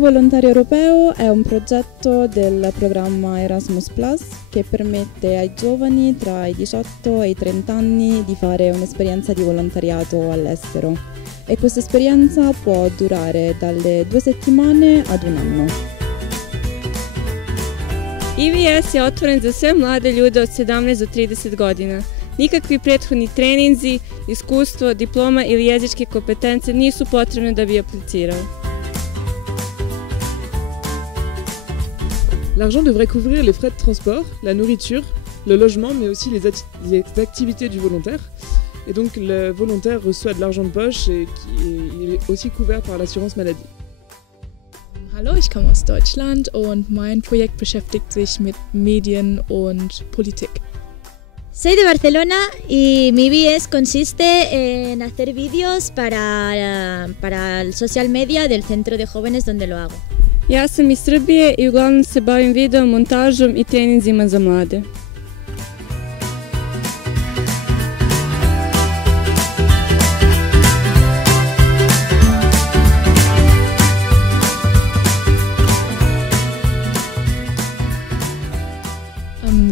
Volontario Europeo è un progetto del programma Erasmus Plus che permette ai giovani tra i 18 e i 30 anni di fare un'esperienza di volontariato all'estero e questa esperienza può durare dalle 2 settimane ad un anno. IVS je otvoren za sve mlade ljude od 17 do 30 godina. Nikakvi prethodni treninzi, iskustvo, diploma ili jezičke kompetence nisu potrebne da bi aplicirao. L'argent devrait couvrir les frais de transport, la nourriture, le logement, mais aussi les activités du volontaire. Et donc le volontaire reçoit de l'argent de poche et il est aussi couvert par l'assurance maladie. Hallo, ich komme aus Deutschland und mein Projekt beschäftigt sich mit Medien und Politik. Soy de Barcelona y mi IVS consiste en hacer vídeos para el social media del centro de jóvenes donde lo hago. Ja sam iz Srbije i uglavnom se bavim video montažom i treninzima za mlade.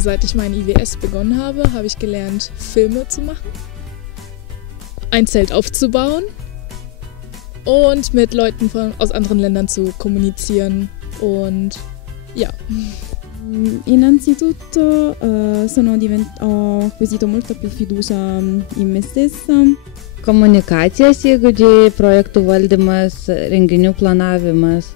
Seit ich mein IVS begonnen habe, habe ich gelernt, Filme zu machen, ein Zelt aufzubauen und mit Leuten aus anderen Ländern zu kommunizieren und ja. Innanzitutto ho acquisito molta più fiducia in me stessa. Komunikacijos įgūdžiai, projektų valdymas, renginių planavimas,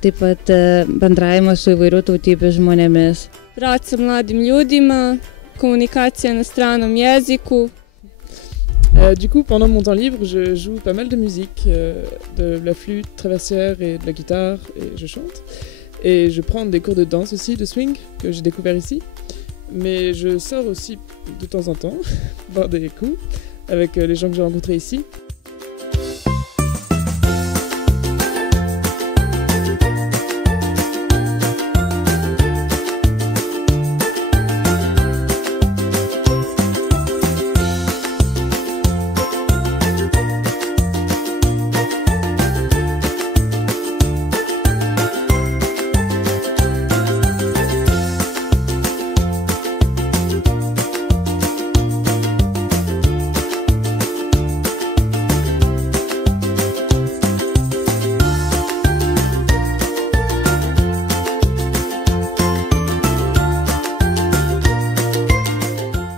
taip pat bendravimas su įvairių tautybių žmonėmis. Rad sa mladim ljudima, komunikacija na stranom jeziku. Du coup, pendant mon temps libre, je joue pas mal de musique, de la flûte traversière et de la guitare, et je chante. Et je prends des cours de danse aussi, de swing, que j'ai découvert ici. Mais je sors aussi de temps en temps, boire des coups, avec les gens que j'ai rencontrés ici.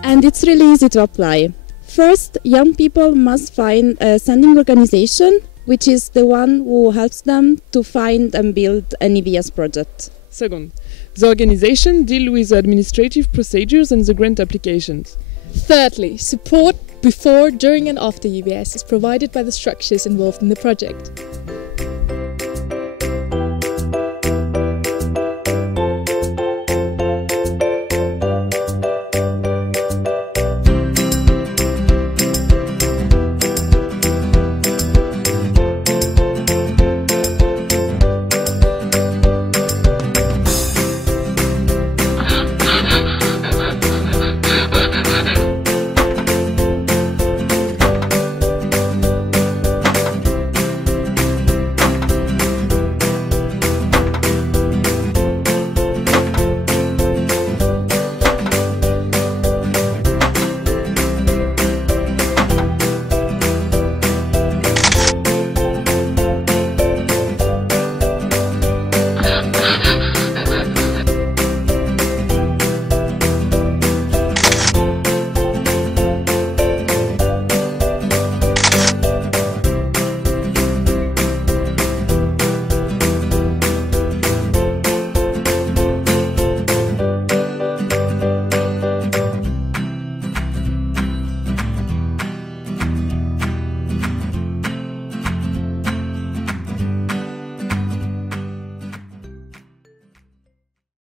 And it's really easy to apply. First, young people must find a sending organization, which is the one who helps them to find and build an EVS project. Second, the organization deals with the administrative procedures and the grant applications. Thirdly, support before, during and after EVS is provided by the structures involved in the project.